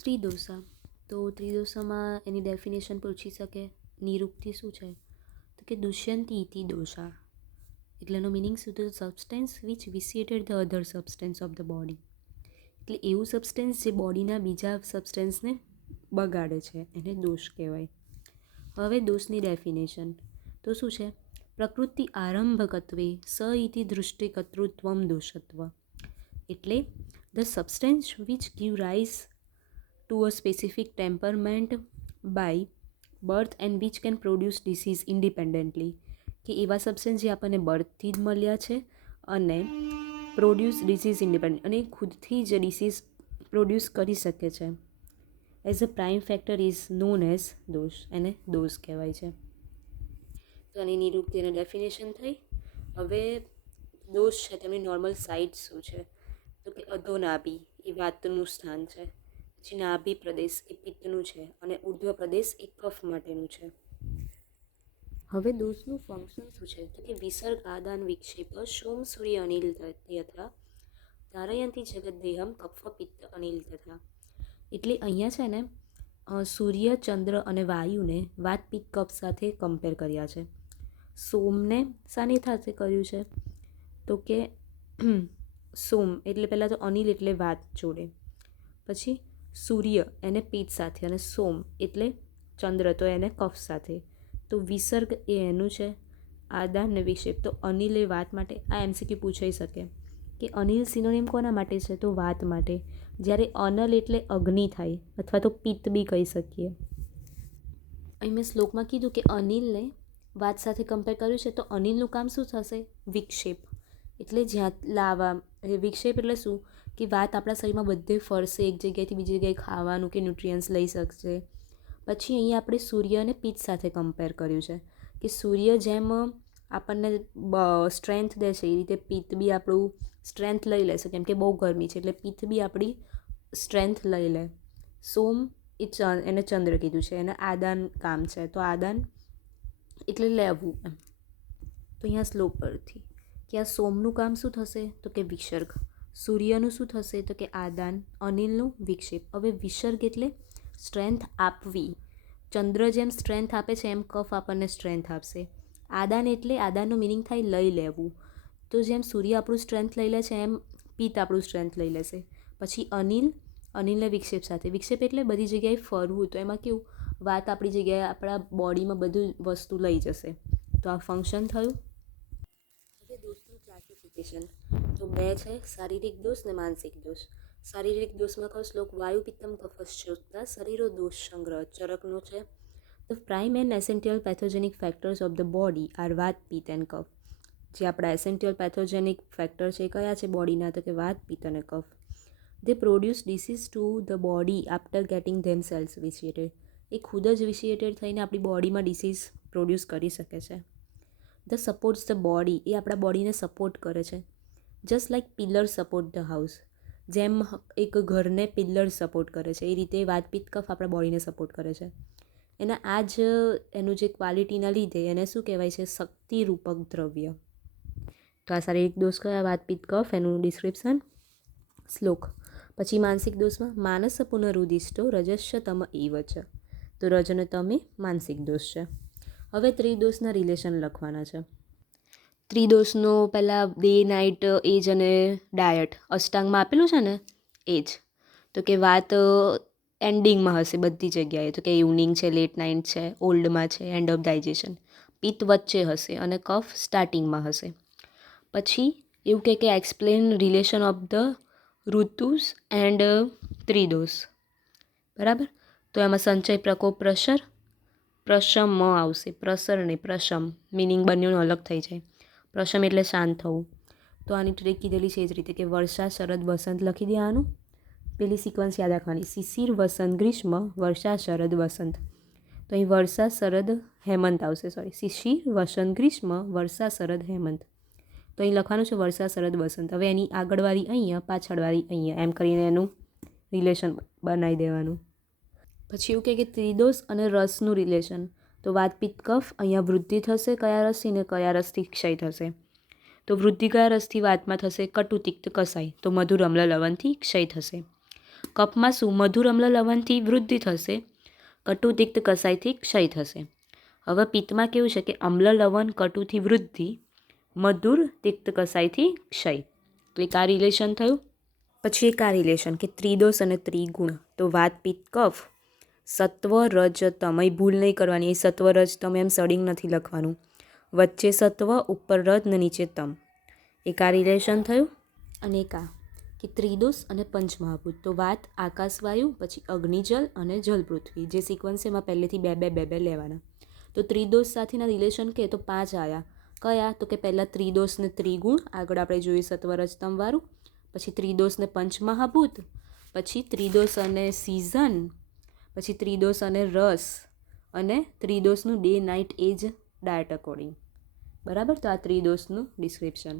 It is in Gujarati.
ત્રિદોષા. તો ત્રિદોષામાં એની ડેફિનેશન પૂછી શકે. નિરુક્તિ શું છે? તો કે દુષ્યંતી ઇતિ દોષા. એટલે એનો મિનિંગ શું? તો substance which vitiated the other substance of the body. એટલે એવું સબસ્ટેન્સ જે બોડીના બીજા સબસ્ટેન્સને બગાડે છે એને દોષ કહેવાય. હવે દોષની ડેફિનેશન તો શું છે? પ્રકૃતિ આરંભકત્વે સ ઇતિ દૃષ્ટિકર્તૃત્વમ દોષત્વ. એટલે the substance which give rise to a specific temperament by birth and which can produce disease independently. કે એવા સબસ્ટેન્સ જે આપણને બર્થથી જ મળ્યા છે અને પ્રોડ્યુસ ડિસીઝ ઇન્ડિપેન્ડન્ટ, અને ખુદથી જ ડિસીઝ પ્રોડ્યુસ કરી શકે છે. As a prime factor is known as દોષ. એને દોષ કહેવાય છે. તો આની નિરુક્તિ અને ડેફિનેશન થઈ. હવે દોષ છે તેમની નોર્મલ સાઇટ શું છે? તો કે અધોનાભી એ વાતનું સ્થાન છે. પછી નાભી પ્રદેશ એ પિત્તનું છે અને ઉર્ધ્વ પ્રદેશ એ કફ માટેનું છે. હવે દોષનું ફંક્શન શું છે? તો કે વિસર્ગ આદાન વિક્ષેપ સોમ સૂર્ય અનિલ યથા ધારયંતી જગત દેહમ કફ પિત્ત અનિલ તથા. એટલે અહીંયા છે ને સૂર્ય, ચંદ્ર અને વાયુને વાત પિત્ત કફ સાથે કમ્પેર કર્યા છે. સોમને શાની સાથે કર્યું છે? તો કે સોમ એટલે પહેલાં તો અનિલ એટલે વાત જોડે, પછી સૂર્ય એને પિત્ત સાથે, અને સોમ એટલે ચંદ્ર તો એને કફ સાથે. તો વિસર્ગ એ એનું છે, આદાન ને વિક્ષેપ તો અનિલ એ વાત માટે. આ એમસીક્યુ પૂછાઈ શકે કે અનિલ સિનોનિમ કોના માટે છે? તો વાત માટે. જ્યારે અનલ એટલે અગ્નિ થાય, અથવા તો પિત્ત બી કહી શકીએ. અહીં મેં શ્લોકમાં કીધું કે અનિલને વાત સાથે કમ્પેર કર્યું છે, તો અનિલનું કામ શું થશે? વિક્ષેપ. એટલે જ્યાં લાવવા, વિક્ષેપ એટલે શું? કે વાત આપણા શરીરમાં બધે ફરશે, એક જગ્યાએથી બીજી જગ્યાએ ખાવાનું કે ન્યુટ્રિયન્ટ્સ લઈ શકશે. પછી અહીંયા આપણે સૂર્ય અને પિત્ત સાથે કમ્પેર કર્યું છે કે સૂર્ય જેમ આપણને સ્ટ્રેન્થ દે છે એ રીતે પિત્ત બી આપણું સ્ટ્રેન્થ લઈ લેશે, કેમ કે બહુ ગરમી છે એટલે પિત્ત બી આપણી સ્ટ્રેન્થ લઈ લે. સોમ એને ચંદ્ર કીધું છે, એને આદાન કામ છે, તો આદાન એટલે લેવું એમ. તો અહીંયા શ્લોક પરથી કે આ સોમનું કામ શું થશે? તો કે વિસર્ગ. સૂર્યનું શું થશે? તો કે આદાન. અનિલનું વિક્ષેપ. હવે વિસર્ગ એટલે સ્ટ્રેન્થ આપવી. ચંદ્ર જેમ સ્ટ્રેન્થ આપે છે એમ કફ આપણને સ્ટ્રેન્થ આપશે. આદાન એટલે આદાનનું મિનિંગ થાય લઈ લેવું. તો જેમ સૂર્ય આપણું સ્ટ્રેન્થ લઈ લે છે એમ પિત્ત આપણું સ્ટ્રેન્થ લઈ લેશે. પછી અનિલ, અનિલને વિક્ષેપ સાથે. વિક્ષેપ એટલે બધી જગ્યાએ ફરવું. તો એમાં કેવું? વાત આપણી જગ્યાએ આપણા બોડીમાં બધું વસ્તુ લઈ જશે. તો આ ફંક્શન થયું. હવે દોષનું ક્લાસિફિકેશન તો બે છે, શારીરિક દોષ ને માનસિક દોષ. શારીરિક દોષમાં કહો શ્લોક વાયુ પિત્તમ કફશ્ચોતા શરીરો દોષ સંગ્રહ ચરકનો છે. The prime and essential pathogenic factors of the body are વાત, પિત્ત એન્ડ કફ. જે આપણા એસેન્શિયલ પેથોજેનિક ફેક્ટર છે એ કયા છે બોડીના? તો કે વાત, પિત્ત અને કફ. They produce disease to the body after getting themselves vitiated. એ ખુદ જ વિશિએટેડ થઈને આપણી બોડીમાં ડિસીઝ પ્રોડ્યુસ કરી શકે છે. ધ સપોર્ટ્સ ધ બોડી એ આપણા બોડીને સપોર્ટ કરે છે. Just like pillar support the house. જેમ એક ઘરને પિલ્લર સપોર્ટ કરે છે એ રીતે વાત, પિત્ત, કફ આપણા બોડીને સપોર્ટ કરે છે. એના આ જ એનું જે ક્વોલિટીના લીધે એને શું કહેવાય છે? શક્તિરૂપક દ્રવ્ય. તો આ શારીરિક દોષ કયા? વાત, પિત્ત, કફ. એનું ડિસ્ક્રિપ્શન શ્લોક. પછી માનસિક દોષમાં માનસ પુનરુદિષ્ટો રજસ્ય તમ એવ છે. તો રજ અને તમ એ માનસિક દોષ છે. હવે ત્રિદોષના રિલેશન લખવાના છે. ત્રિદોષનો પહેલાં ડે, નાઇટ, એજ અને ડાયટ અષ્ટાંગમાં આપેલું છે ને એ જ. તો કે વાત એન્ડિંગમાં હશે બધી જગ્યાએ. તો કે ઇવનિંગ છે, લેટ નાઇટ છે, ઓલ્ડમાં છે, એન્ડ ઓફ ડાયજેશન. પિત્ત વચ્ચે હશે અને કફ સ્ટાર્ટિંગમાં હશે. પછી એવું કહે કે explain relation of the ritus and tridosha. બરાબર. તો એમાં સંચય, પ્રકોપ, પ્રસર. પ્રશમ આવશે, પ્રસર નહીં, પ્રશમ. મિનિંગ બંનેનું અલગ થઈ જાય. પ્રશમ એટલે શાંત થવું. તો આની ટ્રીક કીધેલી છે એ જ રીતે કે વર્ષા, શરદ, વસંત લખી દેવાનું. પેલી સિક્વન્સ યાદ રાખવાની. શિશિર, વસંત, ગ્રીષ્મ, વર્ષા, શરદ, વસંત. તો અહીં વર્ષા, શરદ, હેમંત આવશે. સોરી, શિશિર, વસંત, ગ્રીષ્મ, વર્ષા, શરદ, હેમંત. તો અહીં લખવાનું છે વર્ષા, શરદ, વસંત. હવે એની આગળવાળી અહીંયા, પાછળવાળી અહીંયા, એમ કરીને એનું રિલેશન બનાવી દેવાનું. પછી એવું કહે કે ત્રિદોષ અને રસનું રિલેશન. તો વાત, પિત્ત, કફ. અહીંયા વૃદ્ધિ થશે કયા રસથી ને કયા રસથી ક્ષય થશે? તો વૃદ્ધિ કયા રસથી વાતમાં થશે? કટુ, તિક્ત, કસાય. તો મધુર, અમ્લ, લવણથી ક્ષય થશે. કફમાં શું? મધુર અમ્લ લવણથી વૃદ્ધિ થશે, કટુ તિક્ત કસાયથી ક્ષય થશે. હવે પિત્તમાં કેવું છે કે અમ્લ લવણ કટુથી વૃદ્ધિ, મધુર તિક્ત કસાયથી ક્ષય. તો એક આ રિલેશન થયું. પછી એક આ રિલેશન કે ત્રિદોષ અને ત્રિગુણ. તો વાત પિત્ત કફ, સત્વ રજ તમ. અહીં ભૂલ નહીં કરવાની, એ સત્વ રજ તમ એમ સડિંગ નથી લખવાનું. વચ્ચે સત્વ, ઉપર રજ ને નીચે તમ. એક આ રિલેશન થયું. અને એક આ કે ત્રિદોષ અને પંચમહાભૂત. તો વાત આકાશવાયુ, પછી અગ્નિજલ અને જલ પૃથ્વી. જે સિક્વન્સ એમાં પહેલેથી બે લેવાના. તો ત્રિદોષ સાથેના રિલેશન કે તો 5 આવ્યા. કયા? તો કે પહેલાં ત્રિદોષ ને ત્રિગુણ, આગળ આપણે જોઈએ સત્વરજતમવાળું. પછી ત્રિદોષ ને પંચમહાભૂત, પછી ત્રિદોષ અને સિઝન, પછી ત્રિદોષ અને રસ, અને ત્રિદોષનું ડે નાઇટ એજ ડાયટ અકોર્ડિંગ. બરાબર. તો આ ત્રિદોષનું ડિસ્ક્રિપ્શન.